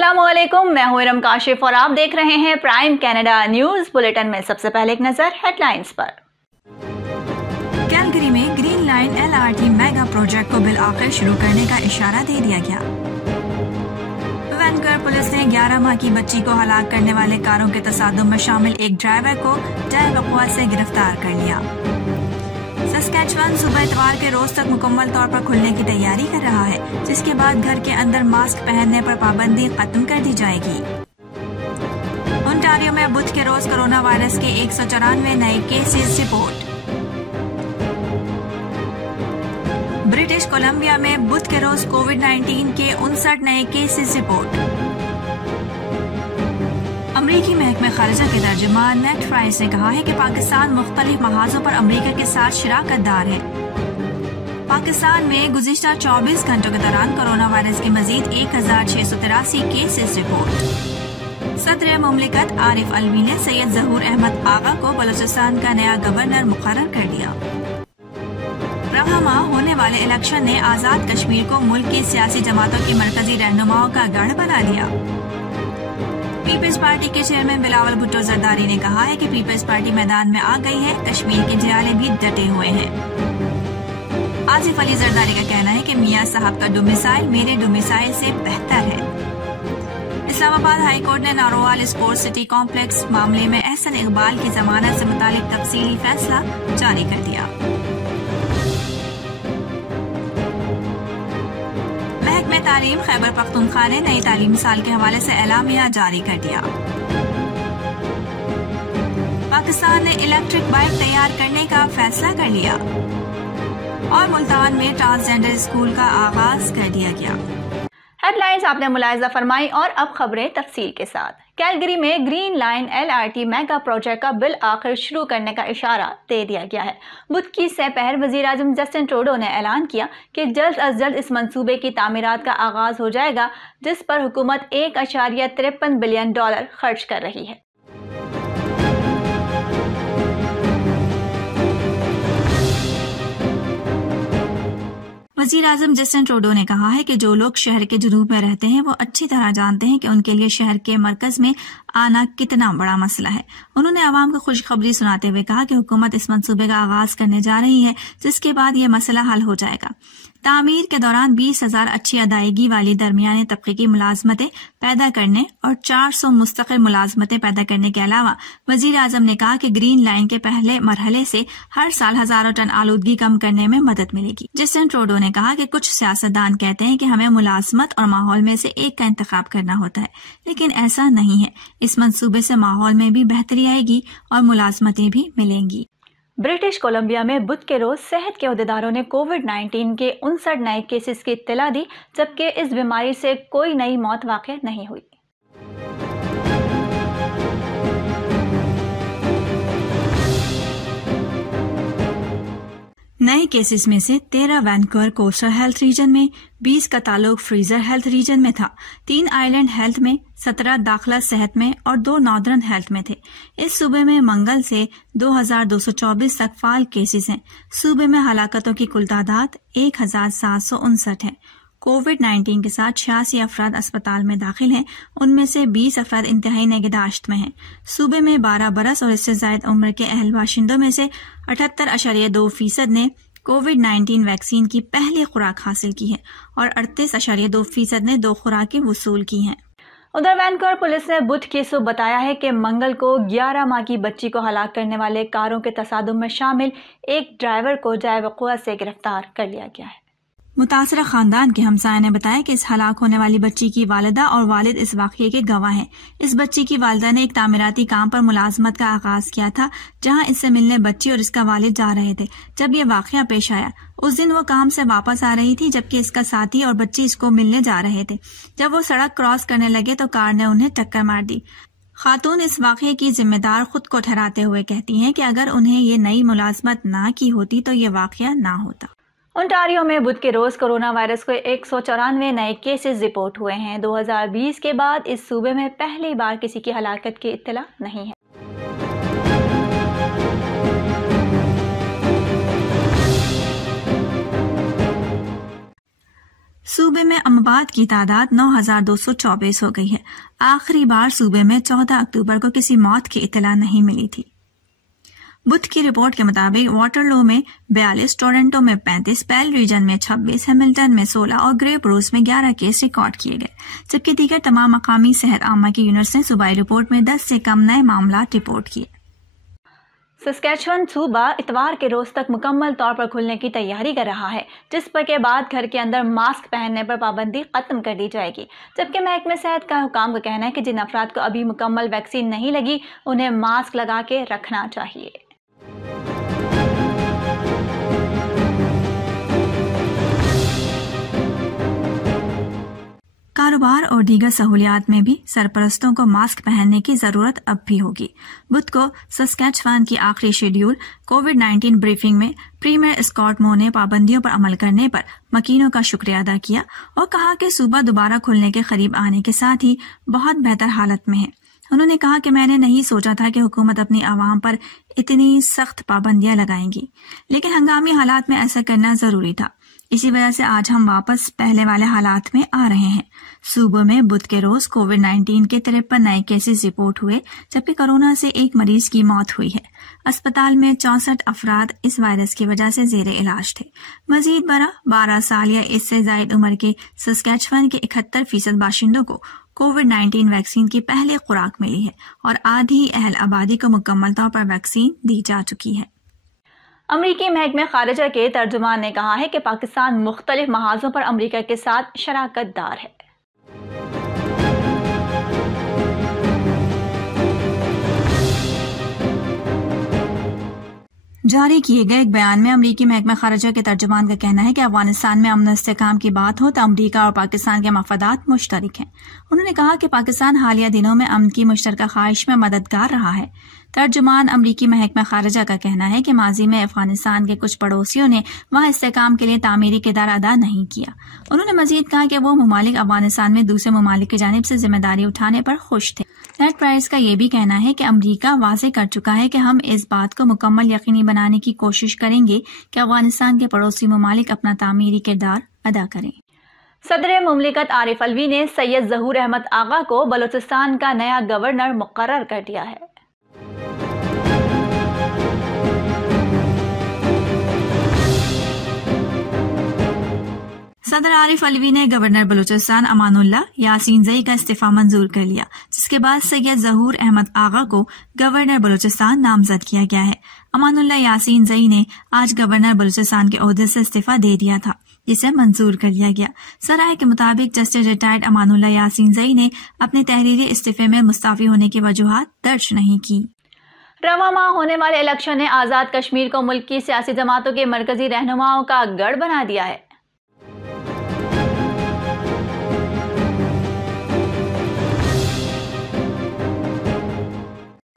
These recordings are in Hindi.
अस्सलामुअलैकुम, मैं हूं इरम काशिफ और आप देख रहे हैं प्राइम कनाडा न्यूज बुलेटिन में। सबसे पहले एक नजर हेडलाइंस पर। कैलगरी में green line LRT mega project को बिल आखिर शुरू करने का इशारा दे दिया गया। वैनकूवर पुलिस ने 11 माह की बच्ची को हलाक करने वाले कारों के तसादुम में शामिल एक ड्राइवर को जाए वक़्वा से गिरफ्तार कर लिया। सस्कैचुअन सुबह इतवार के रोज तक मुकम्मल तौर पर खुलने की तैयारी कर रहा है, जिसके बाद घर के अंदर मास्क पहनने पर पाबंदी खत्म कर दी जाएगी। ओंटारियो में बुध के रोज कोरोना वायरस के 194 नए केसेस रिपोर्ट। ब्रिटिश कोलंबिया में बुध के रोज कोविड-19 के 59 नए केसेस रिपोर्ट। अमरीकी महकमे खारिजा के तर्जुमान नेड प्राइस ने कहा है कि पाकिस्तान मुख्तलिफ महाजों पर अमरीका के साथ शराकतदार है। पाकिस्तान में गुज़िश्ता 24 घंटों के दौरान कोरोना वायरस के मजीद 1683 केसेस रिपोर्ट। सदर मुमलिकत आरिफ अलवी ने सैयद ज़हूर अहमद आगा को बलूचिस्तान का नया गवर्नर मुकर्रर कर दिया। रवा माह होने वाले इलेक्शन ने आज़ाद कश्मीर को मुल्क की सियासी जमातों की मरकजी रहनुमाओं का गढ़ बना लिया। पीपल्स पार्टी के चेयरमैन बिलावल भुट्टो जरदारी ने कहा है कि पीपल्स पार्टी मैदान में आ गई है, कश्मीर के जियाले भी डटे हुए हैं। आसिफ अली जरदारी का कहना है कि मियां साहब का डोमिसाइल मेरे डोमिसाइल से बेहतर है। इस्लामाबाद हाई कोर्ट ने नारोवाल स्पोर्ट्स सिटी कॉम्प्लेक्स मामले में एहसन इकबाल की जमानत से मुतालिक तफसीली फैसला जारी कर दिया। महकमे तालीम खैबर पख्तूनख्वा ने नई तालीमी साल के हवाले से एलामिया जारी कर दिया। पाकिस्तान ने इलेक्ट्रिक बाइक तैयार करने का फैसला कर लिया और मुल्तान में ट्रांसजेंडर स्कूल का आगाज कर दिया गया। हेडलाइंस आपने मुलाहिजा फरमाई और अब खबरें तफसील के साथ। कैलगरी में green line LRT mega project का बिल आखिर शुरू करने का इशारा दे दिया गया है। बुध की सपहर वज़ीर आज़म जस्टिन ट्रूडो ने ऐलान किया कि जल्द अज जल्द इस मंसूबे की तामीरात का आगाज हो जाएगा, जिस पर हुकूमत $1.53 बिलियन खर्च कर रही है। वज़ीर आज़म जस्टिन ट्रूडो ने कहा है कि जो लोग शहर के जुनूब में रहते हैं वो अच्छी तरह जानते हैं कि उनके लिए शहर के मरकज में आना कितना बड़ा मसला है। उन्होंने आवाम को खुशखबरी सुनाते हुए कहा कि हुकूमत इस मंसूबे का आगाज करने जा रही है, जिसके बाद यह मसला हल हो जाएगा। तामीर के दौरान 20,000 अच्छी अदायगी वाली दरमियाने तबके की मुलाजमतें पैदा करने और 400 मुस्तकिल मुलाजमतें पैदा करने के अलावा वजीर आजम ने कहा कि ग्रीन लाइन के पहले मरहले से हर साल हजारों टन आलूदगी कम करने में मदद मिलेगी। जस्टिन ट्रूडो ने कहा कि कुछ सियासतदान कहते हैं कि हमें मुलाजमत और माहौल में से एक का इंतखाब करना होता है, लेकिन ऐसा नहीं है। इस मंसूबे से माहौल में भी बेहतरी आएगी और मुलाजमतें भी मिलेंगी। ब्रिटिश कोलंबिया में बुध के रोज सेहत के अहदेदारों ने कोविड-19 के 59 नए केसेस की इत्तला दी, जबकि इस बीमारी से कोई नई मौत वाक़या नहीं हुई। नए केसेस में से 13 वैनकूवर कोस्टल हेल्थ रीजन में, 20 का ताल्लुक फ्रीजर हेल्थ रीजन में था, 3 आइलैंड हेल्थ में, 17 दाखिला सेहत में और 2 नॉर्दर्न हेल्थ में थे। इस सूबे में मंगल से 2224 तक फाल केसेस हैं। सूबे में हलाकतों की कुल तादाद 1759 है। कोविड-19 के साथ 86 अफराद अस्पताल में दाखिल हैं, उनमें से 20 अफराद इंतहाई निगहदाश्त में हैं। सूबे में 12 बरस और इससे ज्यादा उम्र के अहल बाशिंदों में से 78.2% ने कोविड-19 वैक्सीन की पहली खुराक हासिल की है और 38.2% ने 2 खुराकें वसूल की हैं। उधर वैनकूवर पुलिस ने बुध की सुबह बताया है कि मंगल को 11 माह की बच्ची को हलाक करने वाले कारों के तसादुम में शामिल एक ड्राइवर को जाए वक़्वा से गिरफ्तार कर लिया गया है। मुतासरा खानदान के हमसाया ने बताया कि इस हलाक होने वाली बच्ची की वालिदा और वालिद इस वाक़ये के गवाह हैं। इस बच्ची की वालिदा ने एक तामीराती काम पर मुलाजमत का आगाज किया था, जहां इससे मिलने बच्ची और इसका वालिद जा रहे थे। जब ये वाक़या पेश आया, उस दिन वो काम से वापस आ रही थी, जबकि इसका साथी और बच्ची इसको मिलने जा रहे थे। जब वो सड़क क्रॉस करने लगे तो कार ने उन्हें टक्कर मार दी। खातून इस वाक़ये की जिम्मेदार खुद को ठहराते हुए कहती हैं कि अगर उन्हें ये नई मुलाजमत ना की होती तो ये वाक़या ना होता। ओंटारियो में बुध के रोज कोरोना वायरस के 194 नए केसेस रिपोर्ट हुए हैं। 2020 के बाद इस सूबे में पहली बार किसी की हलाकत की इत्तला नहीं है। सूबे में अमवात की तादाद 9,224 हो गई है। आखिरी बार सूबे में 14 अक्टूबर को किसी मौत की इत्तला नहीं मिली थी। बुध की रिपोर्ट के मुताबिक वाटरलो में 42, टोरंटो में 35, पेल रीजन में 26, हैमिल्टन में 16 और ग्रे ब्रूस में 11 केस रिकॉर्ड किए गए, जबकि दीगर तमाम मकामी सेहत आमा की यूनिट्स ने सूबाई रिपोर्ट में 10 से कम नए मामला रिपोर्ट किए। सस्कैचुअन सूबा इतवार के रोज तक मुकम्मल तौर पर खुलने की तैयारी कर रहा है, जिस पर के बाद घर के अंदर मास्क पहनने पर पाबंदी खत्म कर दी जाएगी, जबकि महकमे सेहत का हुकाम का कहना है कि जिन अफराद को अभी मुकम्मल वैक्सीन नहीं लगी उन्हें मास्क लगा के रखना चाहिए। कारोबार और दीगर सहूलियात में भी सरपरस्तों को मास्क पहनने की जरूरत अब भी होगी। बुध को सस्कैचुअन की आखिरी शेड्यूल कोविड-19 ब्रीफिंग में प्रीमियर स्कॉट मो ने पाबंदियों पर अमल करने पर मकीनों का शुक्रिया अदा किया और कहा कि सूबा दोबारा खुलने के करीब आने के साथ ही बहुत बेहतर हालत में है। उन्होंने कहा कि मैंने नहीं सोचा था कि हुकूमत अपनी आवाम पर इतनी सख्त पाबंदियां लगाएंगी, लेकिन हंगामी हालात में ऐसा करना जरूरी था। इसी वजह से आज हम वापस पहले वाले हालात में आ रहे हैं। सूबे में बुध के रोज कोविड-19 के 53 नए केसेस रिपोर्ट हुए, जबकि कोरोना से एक मरीज की मौत हुई है। अस्पताल में 64 अफराद इस वायरस की वजह से जेरे इलाज थे। मजीद बड़ा 12 साल या इससे जायद उम्र के सस्कैचुअन के 71% बाशिंदों को कोविड-19 वैक्सीन की पहली खुराक मिली है और आधी अहल आबादी को मुकम्मल तौर पर वैक्सीन दी जा चुकी है। अमरीकी महकमे खारिजा के तर्जुमान ने कहा है कि पाकिस्तान मुख्तलिफ महाजों पर अमरीका के साथ शराकतदार है। जारी किए गए एक बयान में अमरीकी महकमा खारिजा के तर्जुमान का कहना है कि अफगानिस्तान में अमन इस्तेहकाम की बात हो तो अमरीका और पाकिस्तान के मफादात मुश्तरक हैं। उन्होंने कहा कि पाकिस्तान हालिया दिनों में अमन की मुश्तरका ख्वाहिश में मददगार रहा है। तर्जुमान अमरीकी महकमा खारिजा का कहना है कि माजी में अफगानिस्तान के कुछ पड़ोसियों ने वहां इस्तेहकाम के लिए तामीरी किरदार अदा नहीं किया। उन्होंने मजीद कहा कि वो ममालिक अफगानिस्तान में दूसरे ममालिक की जानिब से जिम्मेदारी उठाने पर खुश थे। नेड प्राइस का ये भी कहना है कि अमरीका वाज़ेह कर चुका है कि हम इस बात को मुकम्मल यकीनी बनाने की कोशिश करेंगे कि अफगानिस्तान के पड़ोसी ममालिक अपना तामीरी किरदार अदा करें। सदर मुमलिकत आरिफ अलवी ने सैयद ज़हूर अहमद आगा को बलूचिस्तान का नया गवर्नर मुकर्रर कर दिया है। सदर आरिफ अलवी ने गवर्नर बलूचिस्तान अमानुल्लाह यासीन जई का इस्तीफा मंजूर कर लिया, जिसके बाद सैयद ज़हूर अहमद आगा को गवर्नर बलूचिस्तान नामजद किया गया है। अमानुल्लाह यासीन जई ने आज गवर्नर बलूचिस्तान के ओहदे से इस्तीफा दे दिया था, जिसे मंजूर कर लिया गया। सराय के मुताबिक जस्टिस रिटायर्ड अमानुल्लाह यासीन जई ने अपने तहरीरी इस्तीफे में मुस्ताफी होने की वजूहात दर्ज नहीं की। रवा माह होने वाले इलेक्शन ने आज़ाद कश्मीर को मुल्क की सियासी जमातों के मरकजी रहनुमाओं का गढ़ बना दिया है।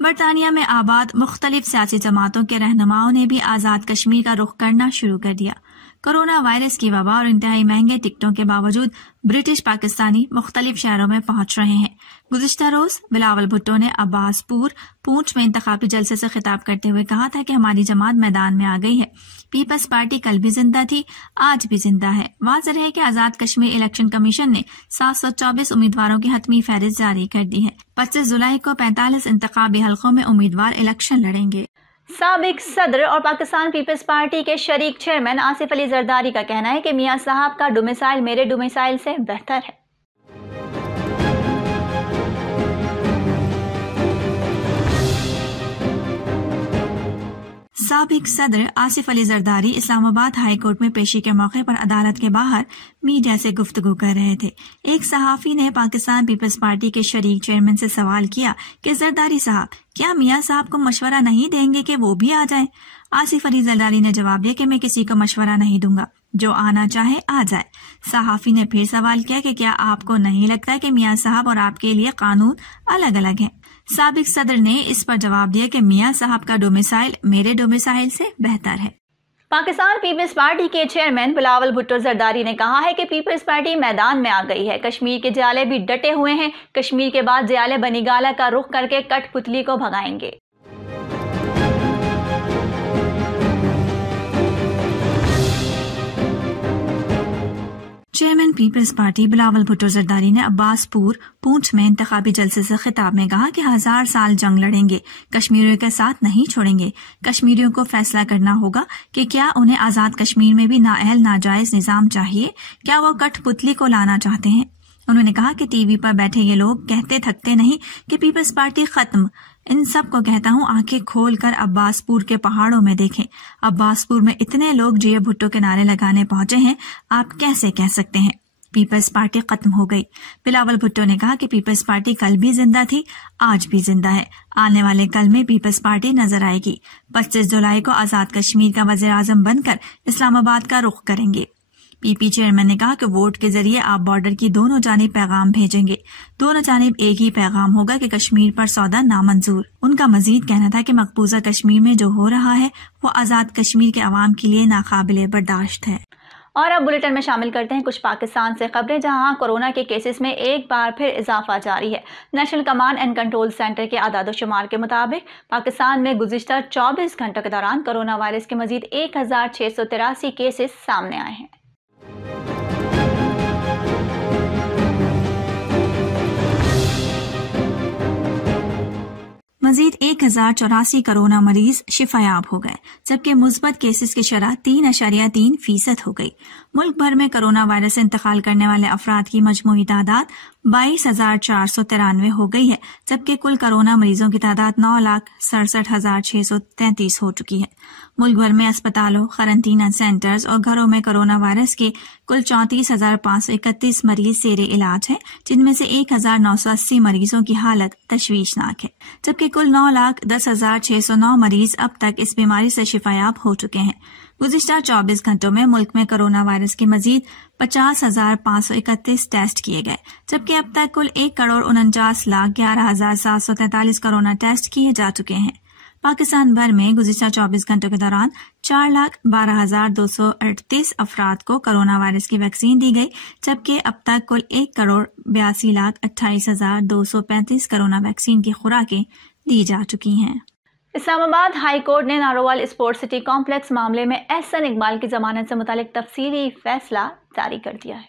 बरतानिया में आबाद मुख्तलिफ सियासी जमातों के रहनुमाओं ने भी आज़ाद कश्मीर का रुख करना शुरू कर दिया। कोरोना वायरस की वबा और इंतहाई महंगे टिकटों के बावजूद ब्रिटिश पाकिस्तानी मुख्तलिफ शहरों में पहुंच रहे हैं। गुज़िश्ता रोज बिलावल भुट्टो ने अब्बासपुर पूंछ में इंतखाबी जलसे से खिताब करते हुए कहा था कि हमारी जमात मैदान में आ गई है। पीपल्स पार्टी कल भी जिंदा थी, आज भी जिंदा है। वाज़ेह है कि आज़ाद कश्मीर इलेक्शन कमीशन ने 724 उम्मीदवारों की हतमी फहरिस्त जारी कर दी है। 25 जुलाई को 45 इंतखाबी हलकों में उम्मीदवार इलेक्शन लड़ेंगे। साबिक सदर और पाकिस्तान पीपल्स पार्टी के शरीक चेयरमैन आसिफ अली जरदारी का कहना है कि मियां साहब का डोमिसाइल मेरे डोमिसाइल से बेहतर है। साबिक सदर आसिफ अली जरदारी इस्लामाबाद हाई कोर्ट में पेशी के मौके पर अदालत के बाहर मीडिया से गुफ्तगू कर रहे थे। एक सहाफी ने पाकिस्तान पीपल्स पार्टी के शरीक चेयरमैन से सवाल किया कि जरदारी साहब, क्या मियां साहब को मशवरा नहीं देंगे कि वो भी आ जाएं? आसिफ अली जरदारी ने जवाब दिया कि मैं किसी को मशवरा नहीं दूंगा, जो आना चाहे आ जाए। सहाफी ने फिर सवाल किया कि क्या आपको नहीं लगता कि मियां साहब और आपके लिए कानून अलग अलग हैं? साबिक सदर ने इस पर जवाब दिया कि मियां साहब का डोमिसाइल मेरे डोमिसाइल से बेहतर है। पाकिस्तान पीपल्स पार्टी के चेयरमैन बिलावल भुट्टो जरदारी ने कहा है कि पीपल्स पार्टी मैदान में आ गई है। कश्मीर के जियाले भी डटे हुए हैं। कश्मीर के बाद जियाले बनीगाला का रुख करके कठपुतली को भगाएंगे। Chairman peoples party Bilawal Bhutto Zardari ने अब्बासपुर पूंछ में इंतखाबी जलसे से खिताब में कहा कि 1000 साल जंग लड़ेंगे, कश्मीरियों के साथ नहीं छोड़ेंगे। कश्मीरियों को फैसला करना होगा कि क्या उन्हें आजाद कश्मीर में भी नाअहल नाजायज निजाम चाहिए, क्या वो कठपुतली को लाना चाहते हैं। उन्होंने कहा कि टीवी पर बैठे ये लोग कहते थकते नहीं कि पीपल्स पार्टी खत्म। इन सब को कहता हूँ, आंखें खोलकर अब्बासपुर के पहाड़ों में देखें। अब्बासपुर में इतने लोग जिया भुट्टो के नारे लगाने पहुंचे हैं, आप कैसे कह सकते हैं पीपल्स पार्टी खत्म हो गई। बिलावल भुट्टो ने कहा कि पीपल्स पार्टी कल भी जिंदा थी, आज भी जिंदा है। आने वाले कल में पीपल्स पार्टी नजर आएगी। 25 जुलाई को आजाद कश्मीर का वजीर आजम बनकर इस्लामाबाद का रुख करेंगे। पीपी चेयरमैन ने कहा कि वोट के जरिए आप बॉर्डर की दोनों जानिब पैगाम भेजेंगे। दोनों जानिब एक ही पैगाम होगा कि कश्मीर पर सौदा नामंजूर। उनका मजीद कहना था कि मकबूजा कश्मीर में जो हो रहा है वो आजाद कश्मीर के अवाम के लिए नाकाबिले बर्दाश्त है। और अब बुलेटिन में शामिल करते हैं कुछ पाकिस्तान से खबरें, जहां कोरोना के केसेस में एक बार फिर इजाफा जारी है। National command and control centre के आदाद-ओ-शुमार के मुताबिक पाकिस्तान में गुज़िश्ता 24 घंटों के दौरान कोरोना वायरस के मजीद 1683 केसेस सामने आए हैं। मजीद 1084 कोरोना मरीज शिफायाब हो गए, जबकि मुस्बत केसेस की शरह 3.3% हो गई। मुल्क भर में कोरोना वायरस से इंतकाल करने वाले अफराद की मजमूई तादाद 22,493 हो गई है, जबकि कुल कोरोना मरीजों की तादाद 9,67,633 हो चुकी है। मुल्क भर में अस्पतालों, क्वारंटीन सेंटर्स और घरों में कोरोना वायरस के कुल 34,531 मरीज जेरे इलाज हैं, जिनमें से 1,980 मरीजों की हालत तशवीशनाक है, जबकि कुल 9,10,609 मरीज अब तक इस बीमारी से शिफायाब हो चुके हैं। गुज़िश्ता 24 घंटों में मुल्क में कोरोना वायरस के मजीद 50,531 टेस्ट किए गए, जबकि अब तक कुल 1,49,11,743 कोरोना टेस्ट किए जा चुके हैं। पाकिस्तान भर में गुज़िश्ता 24 घंटों के दौरान 4,12,238 अफराद को कोरोना वायरस की वैक्सीन दी गई, जबकि अब तक कुल 1,82,28,235 कोरोना वैक्सीन की खुराकें दी जा चुकी हैं। इस्लामाबाद हाई कोर्ट ने नारोवाल स्पोर्ट्स सिटी कॉम्प्लेक्स मामले में एहसन इकबाल की जमानत से मुतालिक तफसीली फैसला जारी कर दिया है।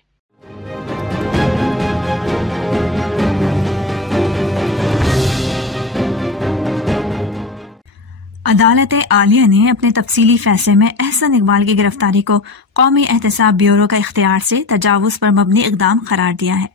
अदालत आलिया ने अपने तफसीली फैसले में एहसन इकबाल की गिरफ्तारी को कौमी एहतसाब ब्यूरो का इख्तियार से तजावुज पर मबनी इकदाम करार दिया है।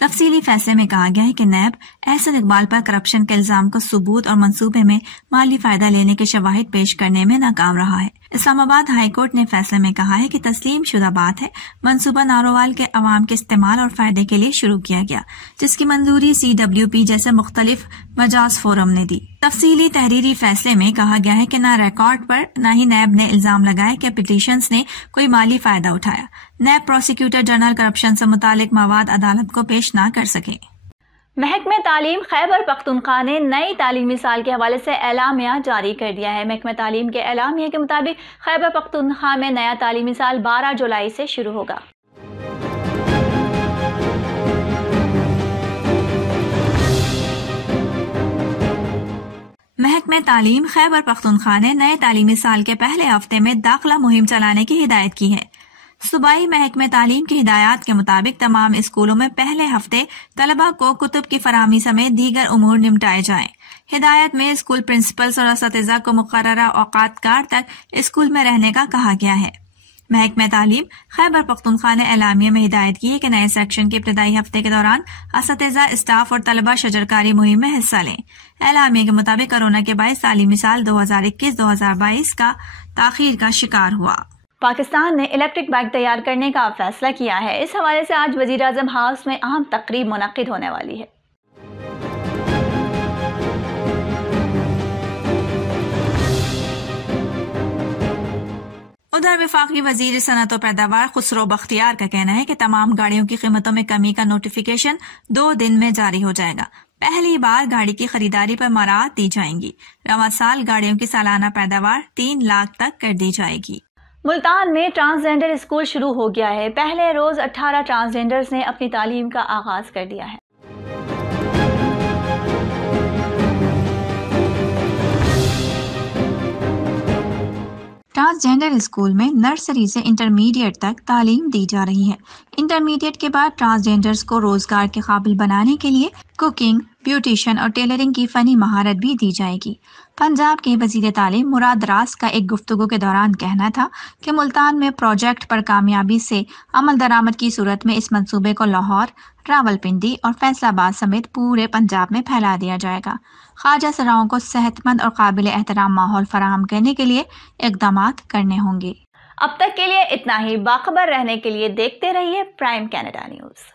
तफसीली फैसले में कहा गया है कि नैब एहसन इकबाल पर करप्शन के इल्जाम को सबूत और मंसूबे में माली फायदा लेने के शवाहिद पेश करने में नाकाम रहा है। इस्लामाबाद हाई कोर्ट ने फैसले में कहा है कि तस्लीम शुदा बात है, मंसूबा नारोवाल के अवाम के इस्तेमाल और फायदे के लिए शुरू किया गया, जिसकी मंजूरी CWP जैसे मुख्तलिफ मजाज फोरम ने दी। तफसीली तहरीरी फैसले में कहा गया है कि न रिकॉर्ड पर न ही नैब ने इल्जाम लगाया कि पिटीशंस ने कोई माली फायदा उठाया। नैब प्रोसिक्यूटर जनरल करप्शन से मुतालिक मवाद अदालत को पेश न कर सके। महकमे तालीम खैबर पख्तूनख्वा ने नई तालीमी साल के हवाले से एलामिया जारी कर दिया है। महकमे तालीम के एलामिया के मुताबिक खैबर पख्तूनख्वा में नया तालीमी साल 12 जुलाई से शुरू होगा। महकमे तालीम खैबर पख्तूनख्वा ने नए तालीमी साल के पहले हफ्ते में दाखिला मुहिम चलाने की हिदायत की है। सूबाई महकमे तालीम की हिदायत के मुताबिक तमाम स्कूलों में पहले हफ्ते तलबा को कुतुब की फराहमी समेत दीगर उमूर निपटाए जाएं। हिदायत में स्कूल प्रिंसिपल्स और असतिज़ा को मुकर्ररा औकात तक स्कूल में रहने का कहा गया है। महकमे तालीम खैबर पख्तूनख्वा ने एलामिया में हिदायत की है कि नए सेक्शन के इब्तदाई हफ्ते के दौरान असतिज़ा, स्टाफ और तलबा शजरकारी मुहिम में हिस्सा लें। एलामिया के मुताबिक कोरोना के बायस तालीमी साल 2021-2022 का ताखीर का शिकार हुआ। पाकिस्तान ने इलेक्ट्रिक बाइक तैयार करने का फैसला किया है। इस हवाले से आज वजीर आज़म हाउस में अहम तकरीब मुनक्किद होने वाली है। उधर वफाकी वजीर सनअत और पैदावार खुसरो बख्तियार का कहना है कि तमाम गाड़ियों की कीमतों में कमी का नोटिफिकेशन 2 दिन में जारी हो जाएगा। पहली बार गाड़ी की खरीदारी पर मराहत दी जाएंगी। रवां साल गाड़ियों की सालाना पैदावार 3 लाख तक कर दी जाएगी। मुल्तान में ट्रांसजेंडर स्कूल शुरू हो गया है। पहले रोज 18 ट्रांसजेंडर्स ने अपनी तालीम का आगाज कर दिया है। ट्रांसजेंडर स्कूल में नर्सरी से इंटरमीडिएट तक तालीम दी जा रही है। इंटरमीडिएट के बाद ट्रांसजेंडर्स को रोजगार के काबिल बनाने के लिए कुकिंग, ब्यूटिशियन और टेलरिंग की फनी महारत भी दी जाएगी। पंजाब के वजीर तालीम मुराद रास का एक गुफ्तगू के दौरान कहना था कि मुल्तान में प्रोजेक्ट पर कामयाबी से अमल दरामद की सूरत में इस मंसूबे को लाहौर, रावलपिंडी और फैसलाबाद समेत पूरे पंजाब में फैला दिया जाएगा। ख्वाजा सराओं को सेहतमंद और काबिल एहतराम माहौल फराहम करने के लिए इक़दाम करने होंगे। अब तक के लिए इतना ही। बाखबर रहने के लिए देखते रहिए प्राइम कनाडा न्यूज़।